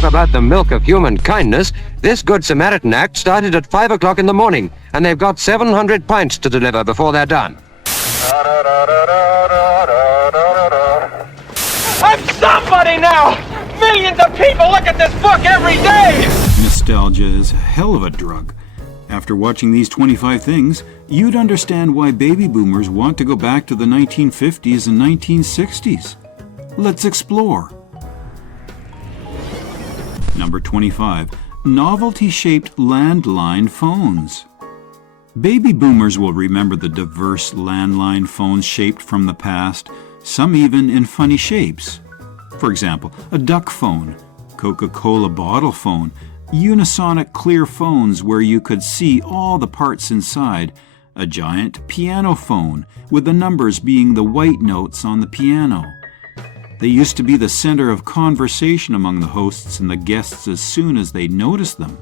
talk about the milk of human kindness, this Good Samaritan Act started at 5 o'clock in the morning, and they've got 700 pints to deliver before they're done. I'm somebody now! Millions of people look at this book every day! Nostalgia is a hell of a drug. After watching these 25 things, you'd understand why baby boomers want to go back to the 1950s and 1960s. Let's explore. Number 25. Novelty-shaped landline phones. Baby boomers will remember the diverse landline phones shaped from the past, some even in funny shapes. For example, a duck phone, Coca-Cola bottle phone, unisonic clear phones where you could see all the parts inside, a giant piano phone with the numbers being the white notes on the piano. They used to be the center of conversation among the hosts and the guests as soon as they noticed them.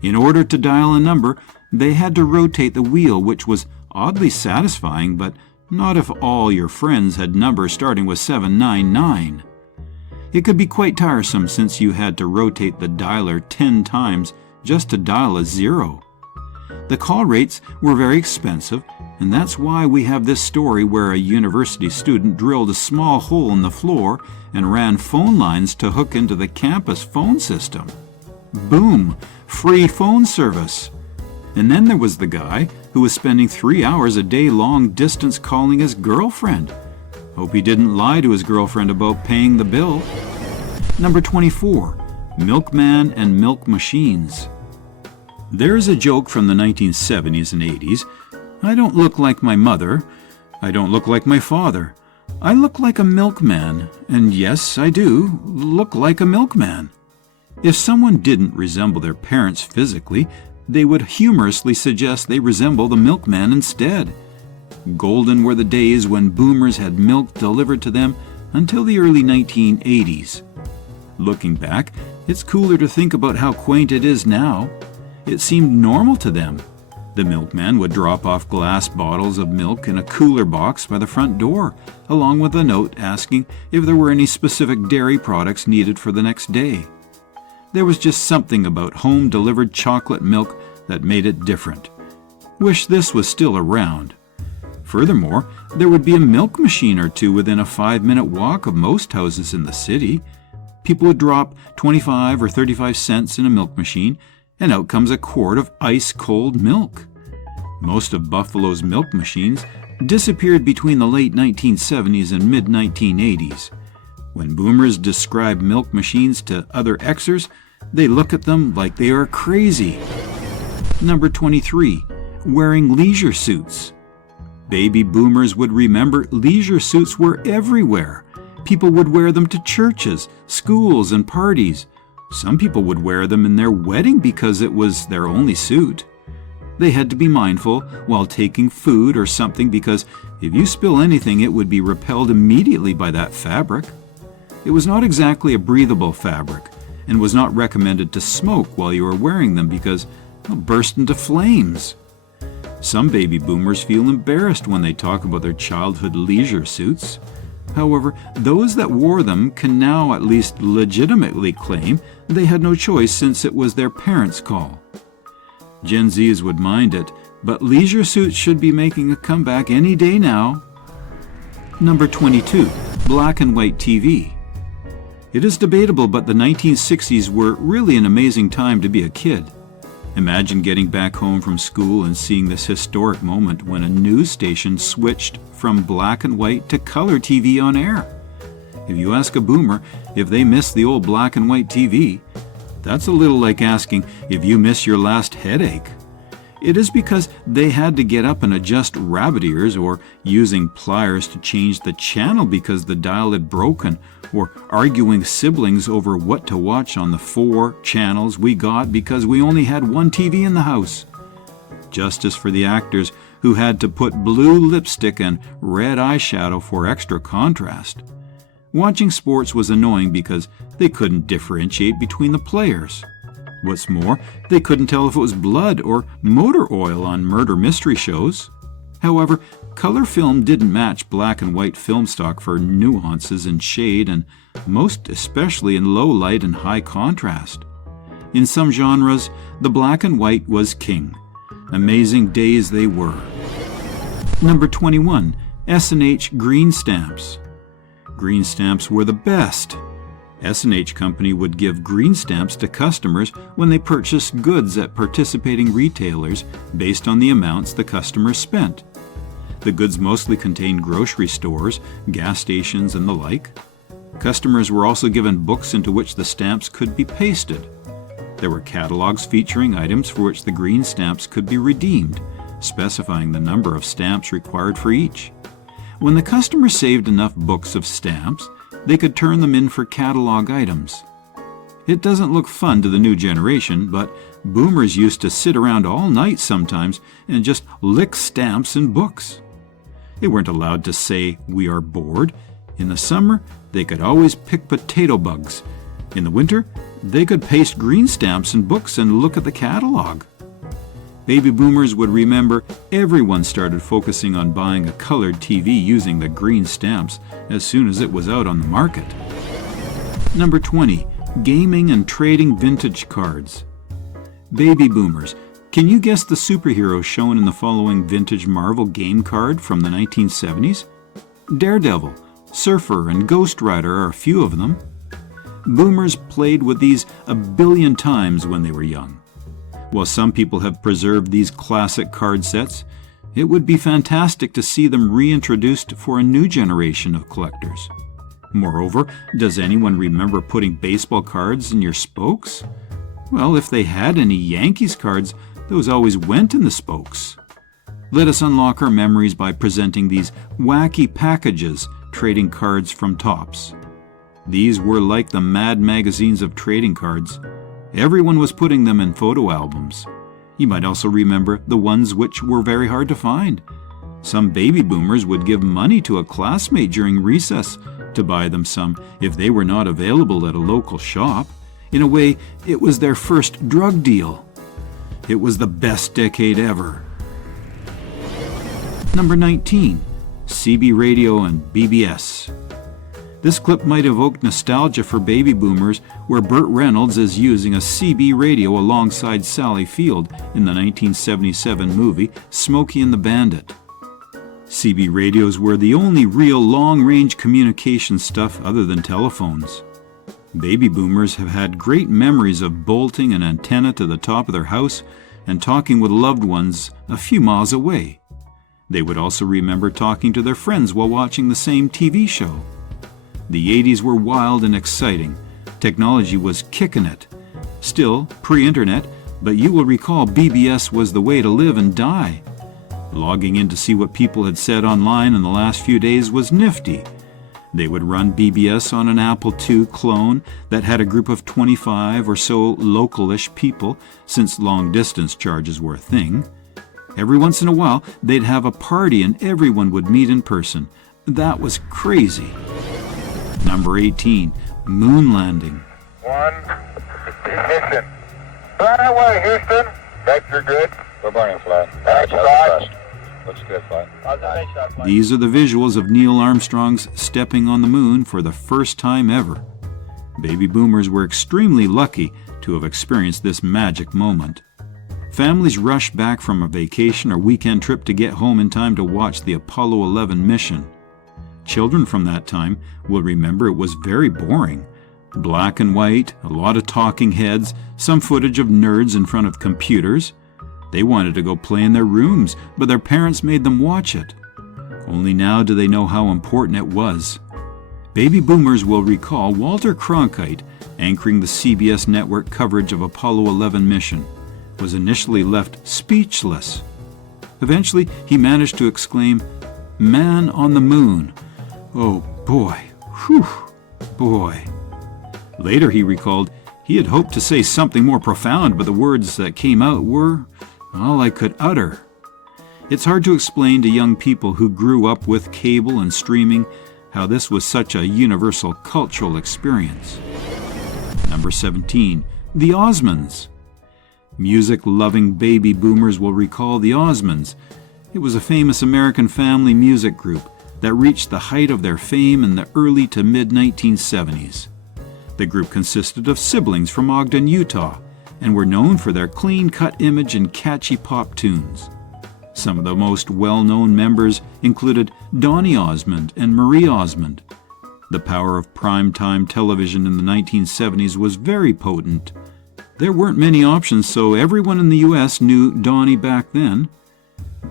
In order to dial a number, they had to rotate the wheel, which was oddly satisfying, but not if all your friends had numbers starting with 799. It could be quite tiresome since you had to rotate the dialer 10 times just to dial a zero. The call rates were very expensive, and that's why we have this story where a university student drilled a small hole in the floor and ran phone lines to hook into the campus phone system. Boom! Free phone service! And then there was the guy who was spending 3 hours a day long distance calling his girlfriend. Hope he didn't lie to his girlfriend about paying the bill. Number 24. Milkman and milk machines. There's a joke from the 1970s and 80s. I don't look like my mother. I don't look like my father. I look like a milkman. And yes, I do look like a milkman. If someone didn't resemble their parents physically, they would humorously suggest they resemble the milkman instead. Golden were the days when boomers had milk delivered to them until the early 1980s. Looking back, it's cooler to think about how quaint it is now. It seemed normal to them. The milkman would drop off glass bottles of milk in a cooler box by the front door, along with a note asking if there were any specific dairy products needed for the next day. There was just something about home-delivered chocolate milk that made it different. Wish this was still around. Furthermore, there would be a milk machine or two within a 5-minute walk of most houses in the city. People would drop 25 or 35 cents in a milk machine, and out comes a quart of ice-cold milk. Most of Buffalo's milk machines disappeared between the late 1970s and mid-1980s. When boomers describe milk machines to other Xers, they look at them like they are crazy. Number 23. Wearing leisure suits. Baby boomers would remember leisure suits were everywhere. People would wear them to churches, schools, and parties. Some people would wear them in their wedding because it was their only suit. They had to be mindful while taking food or something because if you spill anything, it would be repelled immediately by that fabric. It was not exactly a breathable fabric and was not recommended to smoke while you were wearing them because they'll burst into flames. Some baby boomers feel embarrassed when they talk about their childhood leisure suits. However, those that wore them can now at least legitimately claim they had no choice since it was their parents' call. Gen Zs would mind it, but leisure suits should be making a comeback any day now. Number 22. Black and white TV. It is debatable, but the 1960s were really an amazing time to be a kid. Imagine getting back home from school and seeing this historic moment when a news station switched from black and white to color TV on air. If you ask a boomer if they miss the old black and white TV, that's a little like asking if you miss your last headache. It is because they had to get up and adjust rabbit ears or using pliers to change the channel because the dial had broken, or arguing siblings over what to watch on the 4 channels we got because we only had one TV in the house. Justice for the actors who had to put blue lipstick and red eyeshadow for extra contrast. Watching sports was annoying because they couldn't differentiate between the players. What's more, they couldn't tell if it was blood or motor oil on murder mystery shows. However, Color film didn't match black and white film stock for nuances in shade and most especially in low light and high contrast. In some genres, the black and white was king. Amazing days they were. Number 21. SNH Green Stamps. Green stamps were the best. SNH Company would give green stamps to customers when they purchased goods at participating retailers based on the amounts the customers spent. The goods mostly contained grocery stores, gas stations, and the like. Customers were also given books into which the stamps could be pasted. There were catalogs featuring items for which the green stamps could be redeemed, specifying the number of stamps required for each. When the customer saved enough books of stamps, they could turn them in for catalog items. It doesn't look fun to the new generation, but boomers used to sit around all night sometimes and just lick stamps and books. They weren't allowed to say, "We are bored." In the summer, they could always pick potato bugs. In the winter, they could paste green stamps and books and look at the catalog. Baby boomers would remember everyone started focusing on buying a colored TV using the green stamps as soon as it was out on the market. Number 20. Gaming and trading vintage cards. Baby boomers, can you guess the superhero shown in the following vintage Marvel game card from the 1970s? Daredevil, Surfer, and Ghost Rider are a few of them. Boomers played with these a billion times when they were young. While some people have preserved these classic card sets, it would be fantastic to see them reintroduced for a new generation of collectors. Moreover, does anyone remember putting baseball cards in your spokes? Well, if they had any Yankees cards, those always went in the spokes. Let us unlock our memories by presenting these wacky packages trading cards from Topps. These were like the Mad magazines of trading cards. Everyone was putting them in photo albums. You might also remember the ones which were very hard to find. Some baby boomers would give money to a classmate during recess to buy them some if they were not available at a local shop. In a way, it was their first drug deal. It was the best decade ever. Number 19. CB radio and BBS. This clip might evoke nostalgia for baby boomers, where Burt Reynolds is using a CB radio alongside Sally Field in the 1977 movie Smokey and the Bandit. CB radios were the only real long-range communication stuff other than telephones. Baby boomers have had great memories of bolting an antenna to the top of their house and talking with loved ones a few miles away. They would also remember talking to their friends while watching the same TV show. The 80s were wild and exciting. Technology was kicking it. Still, pre-internet, but you will recall BBS was the way to live and die. Logging in to see what people had said online in the last few days was nifty. They would run BBS on an Apple II clone that had a group of 25 or so local-ish people, since long-distance charges were a thing. Every once in a while, they'd have a party and everyone would meet in person. That was crazy. Number 18. Moon landing. 1, ignition. Flat away, Houston. Vector good. We're burning flat. That's flat. Looks good, flat. These are the visuals of Neil Armstrong's stepping on the moon for the first time ever. Baby boomers were extremely lucky to have experienced this magic moment. Families rushed back from a vacation or weekend trip to get home in time to watch the Apollo 11 mission. Children from that time will remember it was very boring. Black and white, a lot of talking heads, some footage of nerds in front of computers. They wanted to go play in their rooms, but their parents made them watch it. Only now do they know how important it was. Baby boomers will recall Walter Cronkite, anchoring the CBS network coverage of Apollo 11 mission, was initially left speechless. Eventually, he managed to exclaim, "Man on the moon. Oh boy, whew, boy." Later he recalled he had hoped to say something more profound, but the words that came out were all I could utter. It's hard to explain to young people who grew up with cable and streaming how this was such a universal cultural experience. Number 17. The Osmonds. Music-loving baby boomers will recall the Osmonds. It was a famous American family music group that reached the height of their fame in the early to mid-1970s. The group consisted of siblings from Ogden, Utah, and were known for their clean-cut image and catchy pop tunes. Some of the most well-known members included Donny Osmond and Marie Osmond. The power of primetime television in the 1970s was very potent. There weren't many options, so everyone in the U.S. knew Donny back then.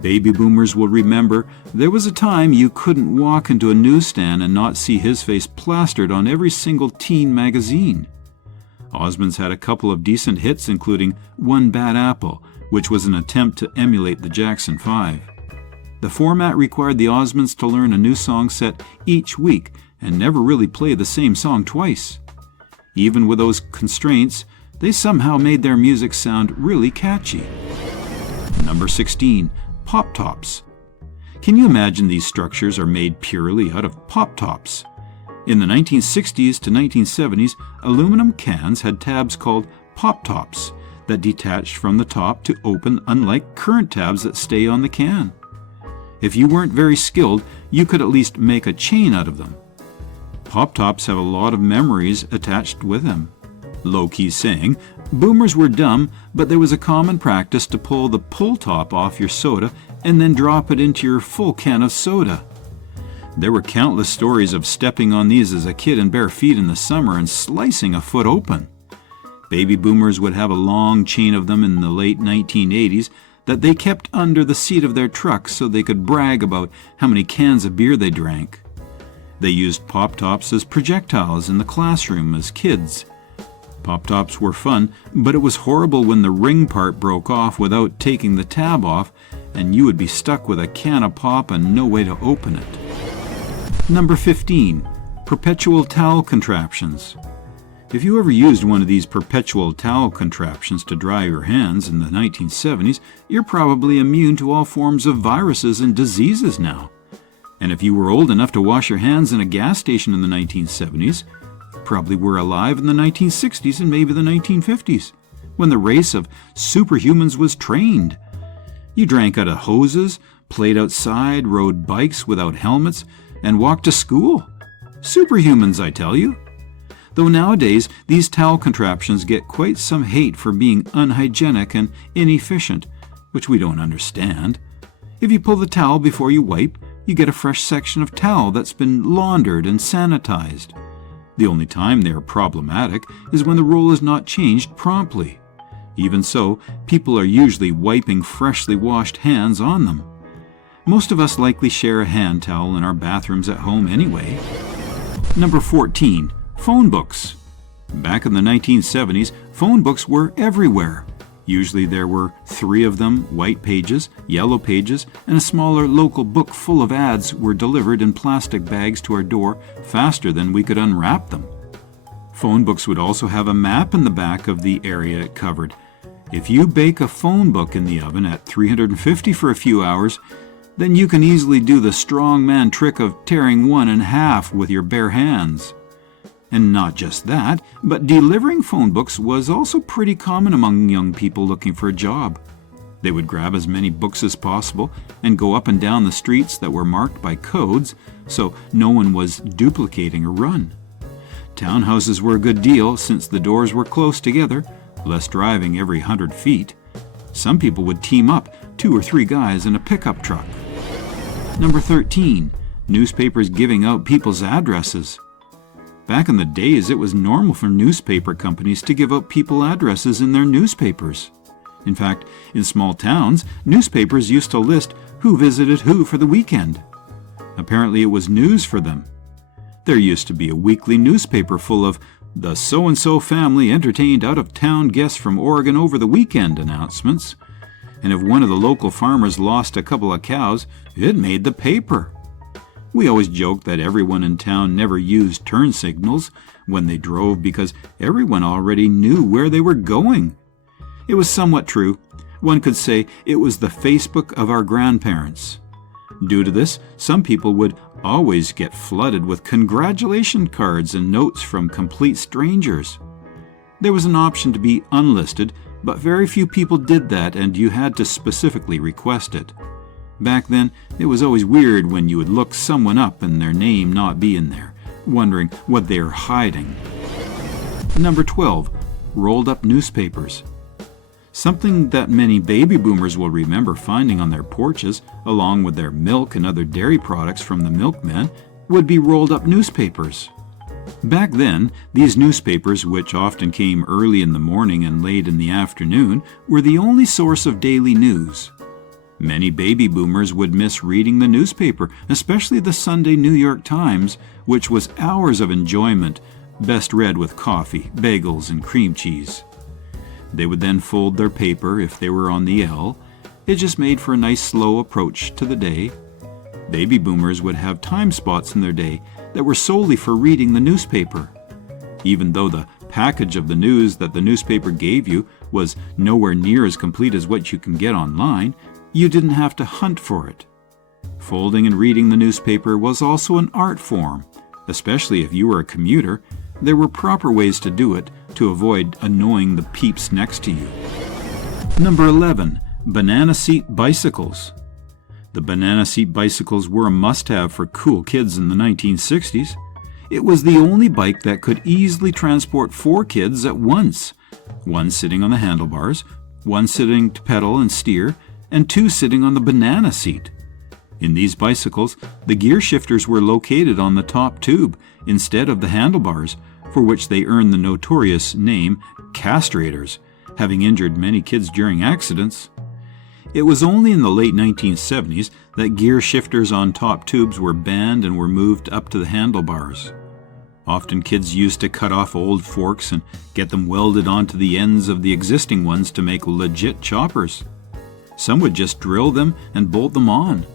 Baby boomers will remember there was a time you couldn't walk into a newsstand and not see his face plastered on every single teen magazine. Osmonds had a couple of decent hits, including One Bad Apple, which was an attempt to emulate the Jackson 5. The format required the Osmonds to learn a new song set each week and never really play the same song twice. Even with those constraints, they somehow made their music sound really catchy. Number 16. Pop tops. Can you imagine these structures are made purely out of pop tops? In the 1960s to 1970s, aluminum cans had tabs called pop tops that detached from the top to open, unlike current tabs that stay on the can. If you weren't very skilled, you could at least make a chain out of them. Pop tops have a lot of memories attached with them. Low-key saying, boomers were dumb, but there was a common practice to pull the pull top off your soda and then drop it into your full can of soda. There were countless stories of stepping on these as a kid in bare feet in the summer and slicing a foot open. Baby boomers would have a long chain of them in the late 1980s that they kept under the seat of their trucks so they could brag about how many cans of beer they drank. They used pop-tops as projectiles in the classroom as kids. Pop-tops were fun, but it was horrible when the ring part broke off without taking the tab off, and you would be stuck with a can of pop and no way to open it. Number 15. Perpetual towel contraptions. If you ever used one of these perpetual towel contraptions to dry your hands in the 1970s, you're probably immune to all forms of viruses and diseases now. And if you were old enough to wash your hands in a gas station in the 1970s, you probably were alive in the 1960s and maybe the 1950s, when the race of superhumans was trained. You drank out of hoses, played outside, rode bikes without helmets, and walked to school. Superhumans, I tell you. Though nowadays, these towel contraptions get quite some hate for being unhygienic and inefficient, which we don't understand. If you pull the towel before you wipe, you get a fresh section of towel that's been laundered and sanitized. The only time they are problematic is when the roll is not changed promptly. Even so, people are usually wiping freshly washed hands on them. Most of us likely share a hand towel in our bathrooms at home anyway. Number 14. Phone books. Back in the 1970s, phone books were everywhere. Usually there were 3 of them, white pages, yellow pages, and a smaller local book full of ads were delivered in plastic bags to our door faster than we could unwrap them. Phone books would also have a map in the back of the area it covered. If you bake a phone book in the oven at 350 for a few hours, then you can easily do the strongman trick of tearing one in half with your bare hands. And not just that, but delivering phone books was also pretty common among young people looking for a job. They would grab as many books as possible and go up and down the streets that were marked by codes, so no one was duplicating a run. Townhouses were a good deal since the doors were close together, less driving every 100 feet. Some people would team up, 2 or 3 guys in a pickup truck. Number 13. Newspapers giving out people's addresses. Back in the days, it was normal for newspaper companies to give out people addresses in their newspapers. In fact, in small towns, newspapers used to list who visited who for the weekend. Apparently it was news for them. There used to be a weekly newspaper full of "The so-and-so family entertained out-of-town guests from Oregon over the weekend" announcements. And if one of the local farmers lost a couple of cows, it made the paper. We always joked that everyone in town never used turn signals when they drove because everyone already knew where they were going. It was somewhat true. One could say it was the Facebook of our grandparents. Due to this, some people would always get flooded with congratulation cards and notes from complete strangers. There was an option to be unlisted, but very few people did that, and you had to specifically request it. Back then, it was always weird when you would look someone up and their name not be in there, wondering what they are hiding. Number 12. Rolled up newspapers. Something that many baby boomers will remember finding on their porches, along with their milk and other dairy products from the Milkman, would be rolled up newspapers. Back then, these newspapers, which often came early in the morning and late in the afternoon, were the only source of daily news. Many baby boomers would miss reading the newspaper, especially the Sunday New York Times, which was hours of enjoyment, best read with coffee, bagels, and cream cheese. They would then fold their paper if they were on the L. It just made for a nice slow approach to the day. Baby boomers would have time spots in their day that were solely for reading the newspaper. Even though the package of the news that the newspaper gave you was nowhere near as complete as what you can get online, you didn't have to hunt for it. Folding and reading the newspaper was also an art form, especially if you were a commuter. There were proper ways to do it to avoid annoying the peeps next to you. Number 11. Banana seat bicycles. The banana seat bicycles were a must-have for cool kids in the 1960s. It was the only bike that could easily transport 4 kids at once, one sitting on the handlebars, one sitting to pedal and steer, and 2 sitting on the banana seat. In these bicycles, the gear shifters were located on the top tube instead of the handlebars, for which they earned the notorious name castrators, having injured many kids during accidents. It was only in the late 1970s that gear shifters on top tubes were banned and were moved up to the handlebars. Often kids used to cut off old forks and get them welded onto the ends of the existing ones to make legit choppers. Some would just drill them and bolt them on.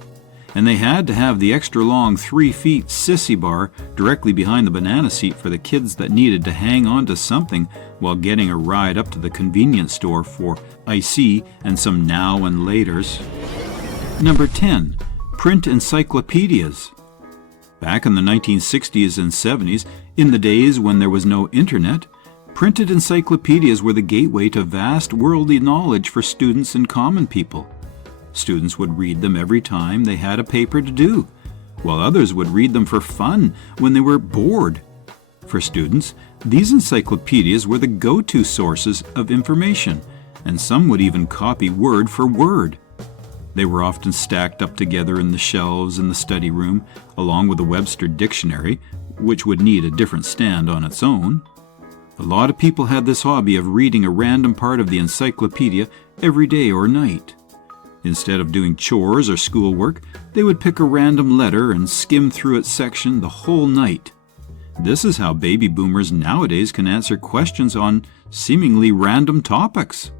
And they had to have the extra long 3 feet sissy bar directly behind the banana seat for the kids that needed to hang on to something while getting a ride up to the convenience store for icy and some now and laters. Number 10. Print encyclopedias. Back in the 1960s and 70s, in the days when there was no internet, printed encyclopedias were the gateway to vast worldly knowledge for students and common people. Students would read them every time they had a paper to do, while others would read them for fun when they were bored. For students, these encyclopedias were the go-to sources of information, and some would even copy word for word. They were often stacked up together in the shelves in the study room, along with a Webster dictionary, which would need a different stand on its own. A lot of people had this hobby of reading a random part of the encyclopedia every day or night. Instead of doing chores or schoolwork, they would pick a random letter and skim through its section the whole night. This is how baby boomers nowadays can answer questions on seemingly random topics.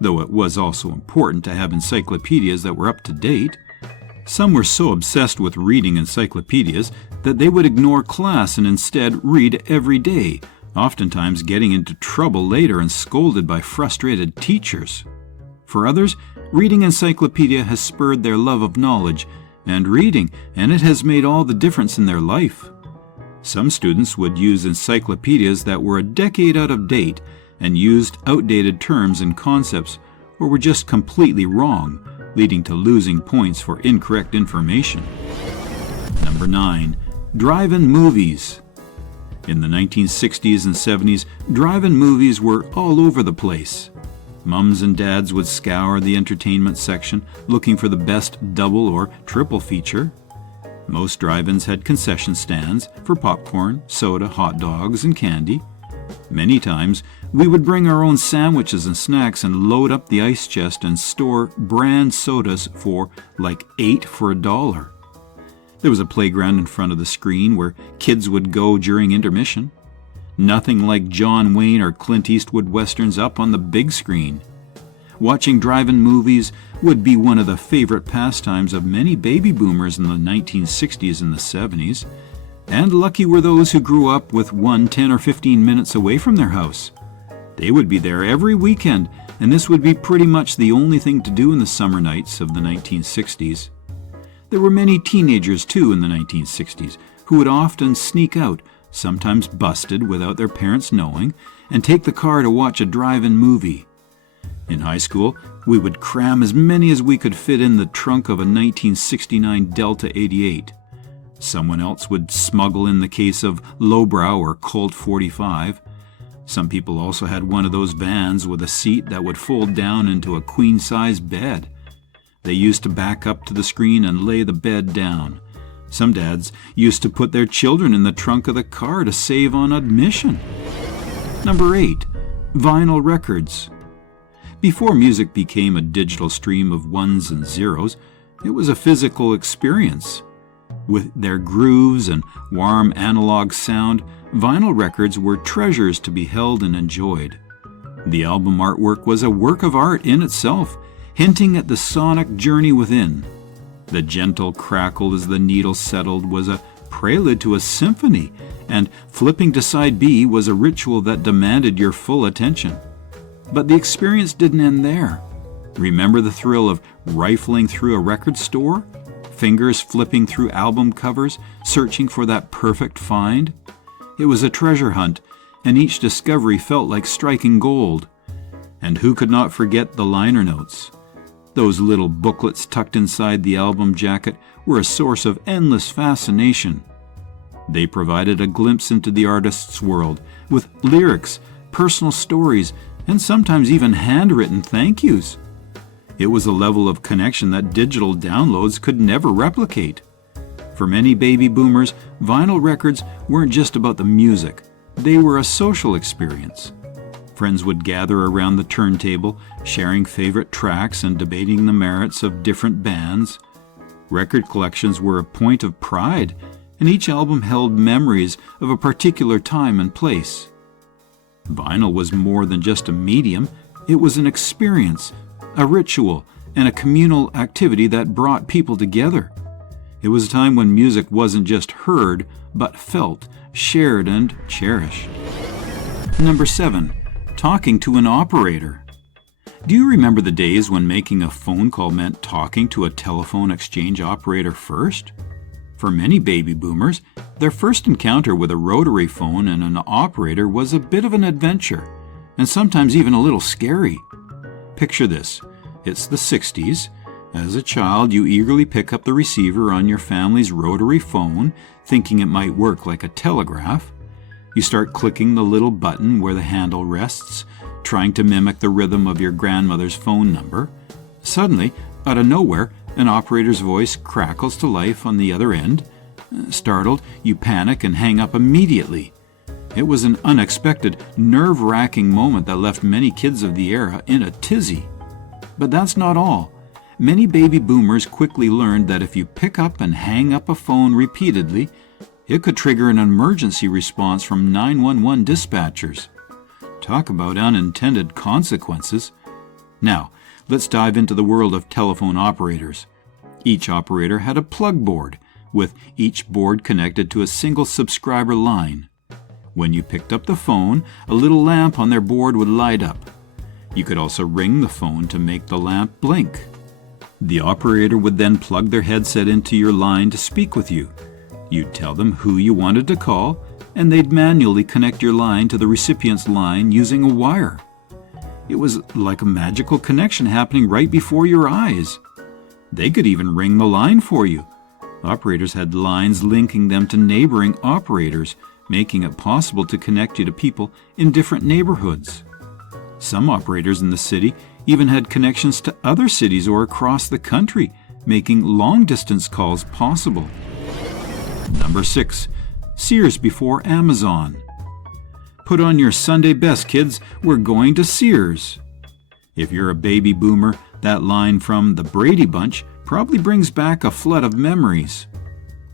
Though it was also important to have encyclopedias that were up to date. Some were so obsessed with reading encyclopedias that they would ignore class and instead read every day, oftentimes getting into trouble later and scolded by frustrated teachers. For others, reading encyclopedia has spurred their love of knowledge and reading, and it has made all the difference in their life. Some students would use encyclopedias that were a decade out of date and used outdated terms and concepts, or were just completely wrong, leading to losing points for incorrect information. Number 9. DriveIn Movies. In the 1960s and 70s, drive-in movies were all over the place. Mums and dads would scour the entertainment section looking for the best double or triple feature. Most drive-ins had concession stands for popcorn, soda, hot dogs, and candy. Many times, we would bring our own sandwiches and snacks and load up the ice chest and store brand sodas for like 8 for $1. There was a playground in front of the screen where kids would go during intermission. Nothing like John Wayne or Clint Eastwood westerns up on the big screen. Watching drive-in movies would be one of the favorite pastimes of many baby boomers in the 1960s and the 70s, and lucky were those who grew up with 10 or 15 minutes away from their house. They would be there every weekend, and this would be pretty much the only thing to do in the summer nights of the 1960s. There were many teenagers, too, in the 1960s, who would often sneak out, sometimes busted without their parents knowing, and take the car to watch a drive-in movie. In high school, we would cram as many as we could fit in the trunk of a 1969 Delta 88. Someone else would smuggle in the case of Lowbrow or Colt 45. Some people also had one of those vans with a seat that would fold down into a queen-size bed. They used to back up to the screen and lay the bed down. Some dads used to put their children in the trunk of the car to save on admission. Number 8. Vinyl records. Before music became a digital stream of ones and zeros, it was a physical experience. With their grooves and warm analog sound, vinyl records were treasures to be held and enjoyed. The album artwork was a work of art in itself, hinting at the sonic journey within. The gentle crackle as the needle settled was a prelude to a symphony, and flipping to side B was a ritual that demanded your full attention. But the experience didn't end there. Remember the thrill of rifling through a record store? Fingers flipping through album covers, searching for that perfect find? It was a treasure hunt, and each discovery felt like striking gold. And who could not forget the liner notes? Those little booklets tucked inside the album jacket were a source of endless fascination. They provided a glimpse into the artist's world, with lyrics, personal stories, and sometimes even handwritten thank yous. It was a level of connection that digital downloads could never replicate. For many baby boomers, vinyl records weren't just about the music. They were a social experience. Friends would gather around the turntable, sharing favorite tracks and debating the merits of different bands. Record collections were a point of pride, and each album held memories of a particular time and place. Vinyl was more than just a medium. It was an experience, a ritual, and a communal activity that brought people together. It was a time when music wasn't just heard, but felt, shared, and cherished. Number 7. Talking to an operator. Do you remember the days when making a phone call meant talking to a telephone exchange operator first? For many baby boomers, their first encounter with a rotary phone and an operator was a bit of an adventure, and sometimes even a little scary. Picture this. It's the 60s. As a child, you eagerly pick up the receiver on your family's rotary phone, thinking it might work like a telegraph. You start clicking the little button where the handle rests, trying to mimic the rhythm of your grandmother's phone number. Suddenly, out of nowhere, an operator's voice crackles to life on the other end. Startled, you panic and hang up immediately. It was an unexpected, nerve-wracking moment that left many kids of the era in a tizzy. But that's not all. Many baby boomers quickly learned that if you pick up and hang up a phone repeatedly, it could trigger an emergency response from 911 dispatchers. Talk about unintended consequences. Now, let's dive into the world of telephone operators. Each operator had a plug board, with each board connected to a single subscriber line. When you picked up the phone, a little lamp on their board would light up. You could also ring the phone to make the lamp blink. The operator would then plug their headset into your line to speak with you. You'd tell them who you wanted to call, and they'd manually connect your line to the recipient's line using a wire. It was like a magical connection happening right before your eyes. They could even ring the line for you. Operators had lines linking them to neighboring operators, making it possible to connect you to people in different neighborhoods. Some operators in the city even had connections to other cities or across the country, making long-distance calls possible. Number 6. Sears before Amazon. Put on your Sunday best, kids. We're going to Sears. If you're a baby boomer, that line from The Brady Bunch probably brings back a flood of memories.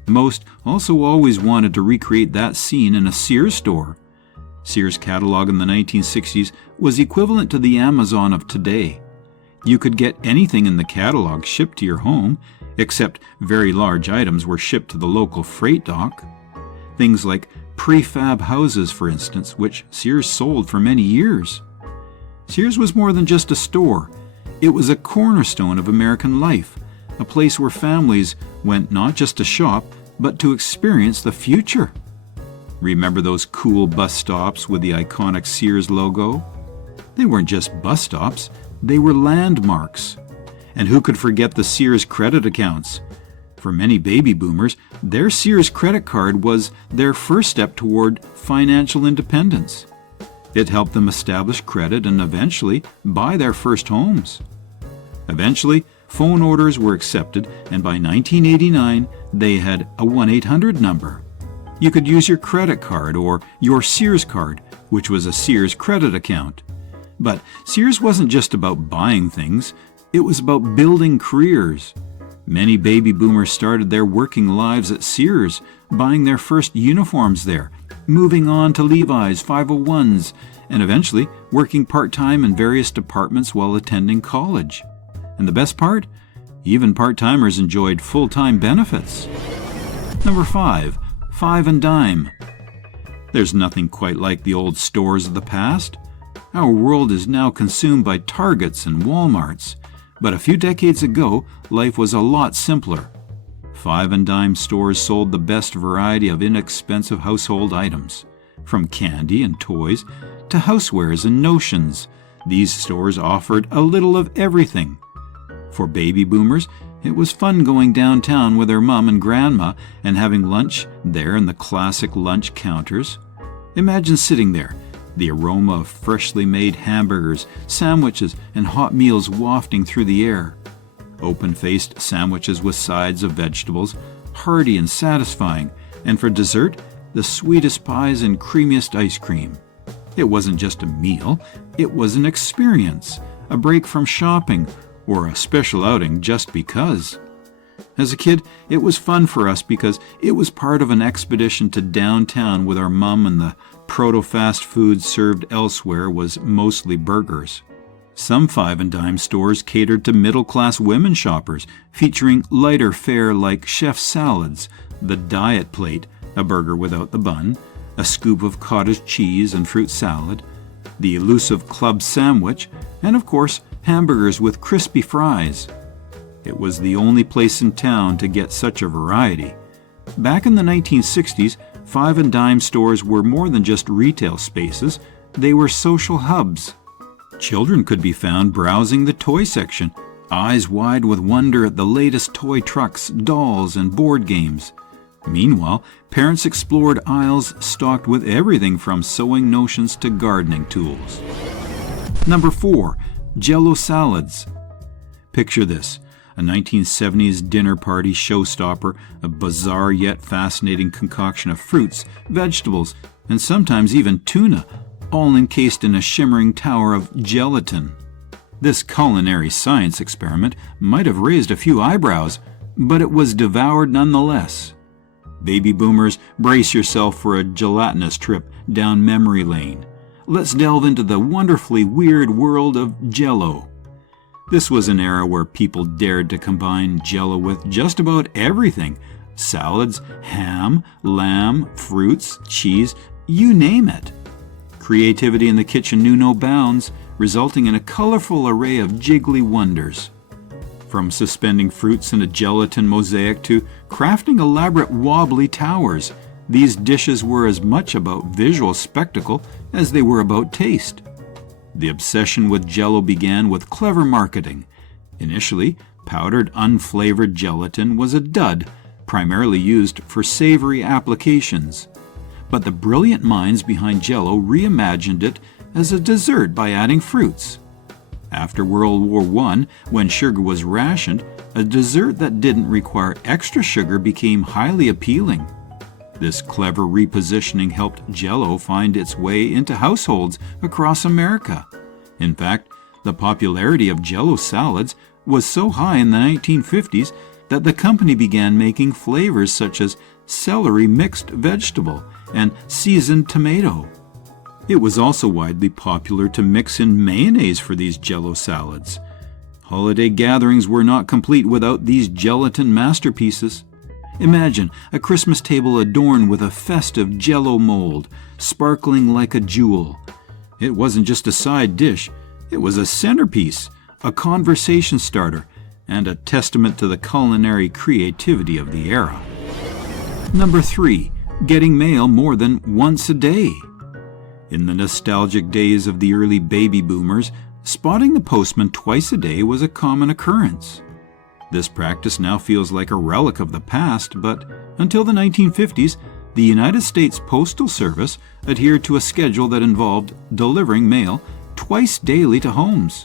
Most also always wanted to recreate that scene in a Sears store. Sears' catalog in the 1960s was equivalent to the Amazon of today. You could get anything in the catalog shipped to your home, except very large items were shipped to the local freight dock. Things like prefab houses, for instance, which Sears sold for many years. Sears was more than just a store. It was a cornerstone of American life, a place where families went not just to shop, but to experience the future. Remember those cool bus stops with the iconic Sears logo? They weren't just bus stops, They were landmarks. And who could forget the Sears credit accounts? For many baby boomers, their Sears credit card was their first step toward financial independence. It helped them establish credit and eventually buy their first homes. Eventually, phone orders were accepted, and by 1989, they had a 1-800 number. You could use your credit card or your Sears card, which was a Sears credit account. But Sears wasn't just about buying things, it was about building careers. Many baby boomers started their working lives at Sears, buying their first uniforms there, moving on to Levi's 501s, and eventually working part-time in various departments while attending college. And the best part? Even part-timers enjoyed full-time benefits. Number 5. Five and Dime. There's nothing quite like the old stores of the past. Our world is now consumed by Targets and Walmarts. But a few decades ago, life was a lot simpler. Five and Dime stores sold the best variety of inexpensive household items. From candy and toys to housewares and notions, these stores offered a little of everything. For baby boomers, it was fun going downtown with their mom and grandma and having lunch there in the classic lunch counters. Imagine sitting there, the aroma of freshly made hamburgers, sandwiches, and hot meals wafting through the air. Open-faced sandwiches with sides of vegetables, hearty and satisfying, and for dessert, the sweetest pies and creamiest ice cream. It wasn't just a meal, it was an experience, a break from shopping, or a special outing just because. As a kid, it was fun for us because it was part of an expedition to downtown with our mom, and the proto-fast food served elsewhere was mostly burgers. Some Five and Dime stores catered to middle-class women shoppers, featuring lighter fare like chef salads, the diet plate, a burger without the bun, a scoop of cottage cheese and fruit salad, the elusive club sandwich, and of course, hamburgers with crispy fries. It was the only place in town to get such a variety. Back in the 1960s, Five and Dime stores were more than just retail spaces, they were social hubs. Children could be found browsing the toy section, eyes wide with wonder at the latest toy trucks, dolls, and board games. Meanwhile, parents explored aisles stocked with everything from sewing notions to gardening tools. Number 4. Jello salads. Picture this, a 1970s dinner party showstopper, a bizarre yet fascinating concoction of fruits, vegetables, and sometimes even tuna, all encased in a shimmering tower of gelatin. This culinary science experiment might have raised a few eyebrows, but it was devoured nonetheless. Baby boomers, brace yourself for a gelatinous trip down memory lane. Let's delve into the wonderfully weird world of Jello. This was an era where people dared to combine Jello with just about everything. Salads, ham, lamb, fruits, cheese, you name it. Creativity in the kitchen knew no bounds, resulting in a colorful array of jiggly wonders. From suspending fruits in a gelatin mosaic to crafting elaborate wobbly towers, these dishes were as much about visual spectacle as they were about taste. The obsession with Jello began with clever marketing. Initially, powdered unflavored gelatin was a dud, primarily used for savory applications. But the brilliant minds behind Jello reimagined it as a dessert by adding fruits. After World War I, when sugar was rationed, a dessert that didn't require extra sugar became highly appealing. This clever repositioning helped Jello find its way into households across America. In fact, the popularity of Jello salads was so high in the 1950s that the company began making flavors such as celery mixed vegetable and seasoned tomato. It was also widely popular to mix in mayonnaise for these Jello salads. Holiday gatherings were not complete without these gelatin masterpieces. Imagine a Christmas table adorned with a festive Jello mold, sparkling like a jewel. It wasn't just a side dish, it was a centerpiece, a conversation starter, and a testament to the culinary creativity of the era. Number 3. Getting mail more than once a day. In the nostalgic days of the early baby boomers, spotting the postman twice a day was a common occurrence. This practice now feels like a relic of the past, but until the 1950s, the United States Postal Service adhered to a schedule that involved delivering mail twice daily to homes.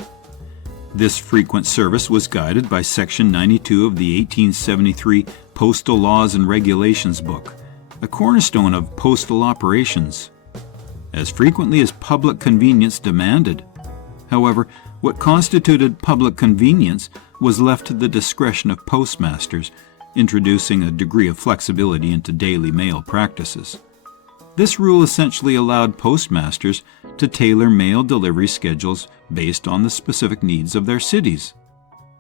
This frequent service was guided by Section 92 of the 1873 Postal Laws and Regulations book, a cornerstone of postal operations, as frequently as public convenience demanded. However, what constituted public convenience was left to the discretion of postmasters, introducing a degree of flexibility into daily mail practices. This rule essentially allowed postmasters to tailor mail delivery schedules based on the specific needs of their cities.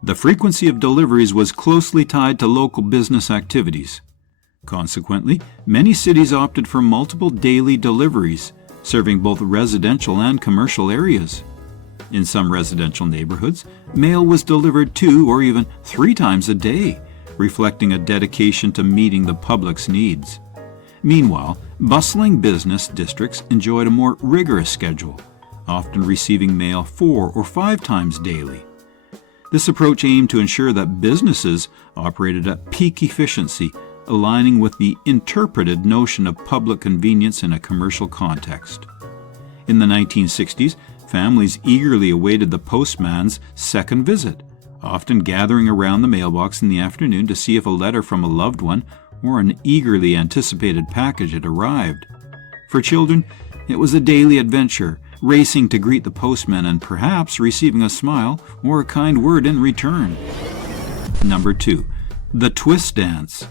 The frequency of deliveries was closely tied to local business activities. Consequently, many cities opted for multiple daily deliveries, serving both residential and commercial areas. In some residential neighborhoods, mail was delivered 2 or even 3 times a day, reflecting a dedication to meeting the public's needs. Meanwhile, bustling business districts enjoyed a more rigorous schedule, often receiving mail 4 or 5 times daily. This approach aimed to ensure that businesses operated at peak efficiency, aligning with the interpreted notion of public convenience in a commercial context. In the 1960s, families eagerly awaited the postman's second visit, often gathering around the mailbox in the afternoon to see if a letter from a loved one or an eagerly anticipated package had arrived. For children, it was a daily adventure, racing to greet the postman and perhaps receiving a smile or a kind word in return. Number 2. The twist dance.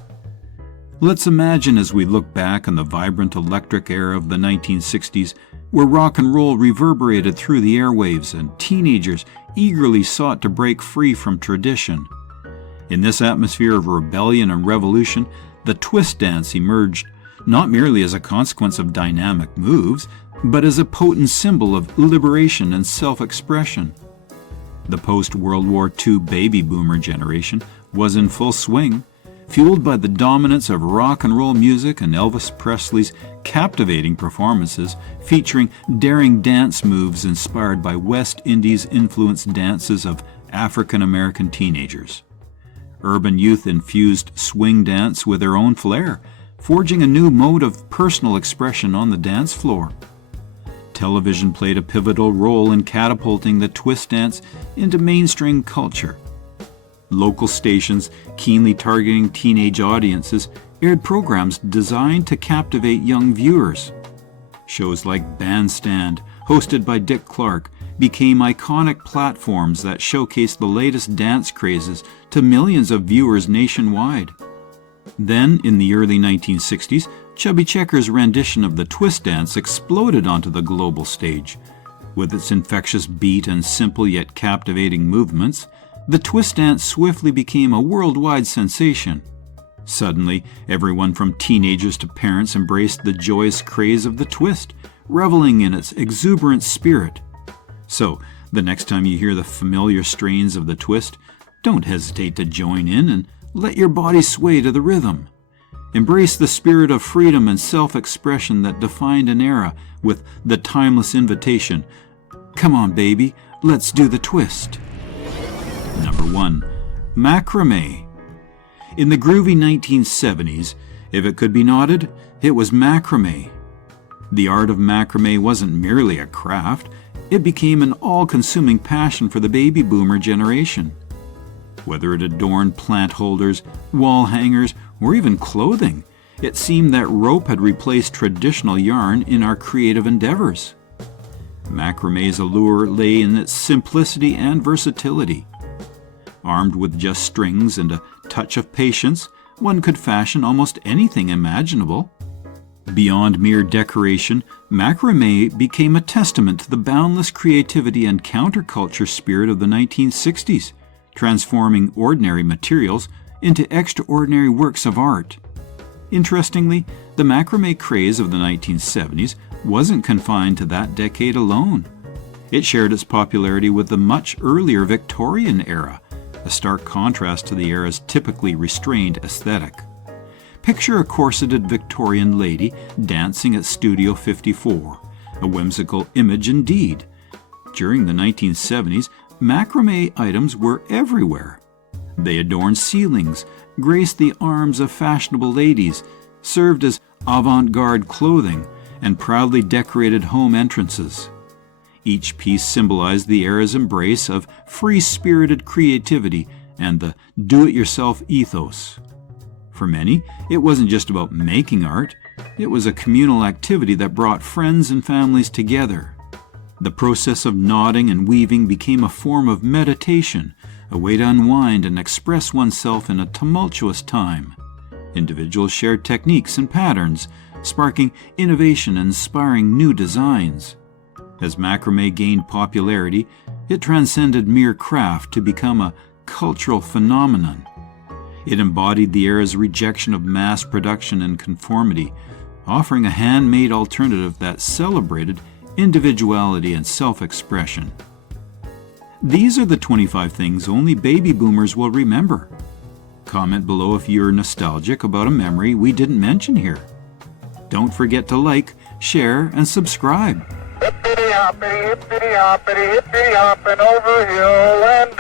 Let's imagine as we look back on the vibrant electric era of the 1960s, where rock and roll reverberated through the airwaves and teenagers eagerly sought to break free from tradition. In this atmosphere of rebellion and revolution, the twist dance emerged not merely as a consequence of dynamic moves, but as a potent symbol of liberation and self-expression. The post-World War II baby boomer generation was in full swing, fueled by the dominance of rock and roll music and Elvis Presley's captivating performances featuring daring dance moves inspired by West Indies-influenced dances of African American teenagers. Urban youth infused swing dance with their own flair, forging a new mode of personal expression on the dance floor. Television played a pivotal role in catapulting the twist dance into mainstream culture. Local stations, keenly targeting teenage audiences, aired programs designed to captivate young viewers. Shows like Bandstand, hosted by Dick Clark, became iconic platforms that showcased the latest dance crazes to millions of viewers nationwide. Then, in the early 1960s, Chubby Checker's rendition of the twist dance exploded onto the global stage. With its infectious beat and simple yet captivating movements, the twist dance swiftly became a worldwide sensation. Suddenly, everyone from teenagers to parents embraced the joyous craze of the twist, reveling in its exuberant spirit. So, the next time you hear the familiar strains of the twist, don't hesitate to join in and let your body sway to the rhythm. Embrace the spirit of freedom and self-expression that defined an era with the timeless invitation, "Come on, baby, let's do the twist." Number 1. Macrame. In the groovy 1970s, if it could be knotted, it was macrame. The art of macrame wasn't merely a craft, it became an all-consuming passion for the baby boomer generation. Whether it adorned plant holders, wall hangers, or even clothing, it seemed that rope had replaced traditional yarn in our creative endeavors. Macrame's allure lay in its simplicity and versatility. Armed with just strings and a touch of patience, one could fashion almost anything imaginable. Beyond mere decoration, macrame became a testament to the boundless creativity and counterculture spirit of the 1960s, transforming ordinary materials into extraordinary works of art. Interestingly, the macrame craze of the 1970s wasn't confined to that decade alone. It shared its popularity with the much earlier Victorian era, a stark contrast to the era's typically restrained aesthetic. Picture a corseted Victorian lady dancing at Studio 54, a whimsical image indeed. During the 1970s, macrame items were everywhere. They adorned ceilings, graced the arms of fashionable ladies, served as avant-garde clothing, and proudly decorated home entrances. Each piece symbolized the era's embrace of free-spirited creativity and the do-it-yourself ethos. For many, it wasn't just about making art, it was a communal activity that brought friends and families together. The process of knotting and weaving became a form of meditation, a way to unwind and express oneself in a tumultuous time. Individuals shared techniques and patterns, sparking innovation and inspiring new designs. As macrame gained popularity, it transcended mere craft to become a cultural phenomenon. It embodied the era's rejection of mass production and conformity, offering a handmade alternative that celebrated individuality and self-expression. These are the 25 things only baby boomers will remember. Comment below if you're nostalgic about a memory we didn't mention here. Don't forget to like, share, and subscribe. Hippity hoppity, hippity hoppity, hippity hopping over hill and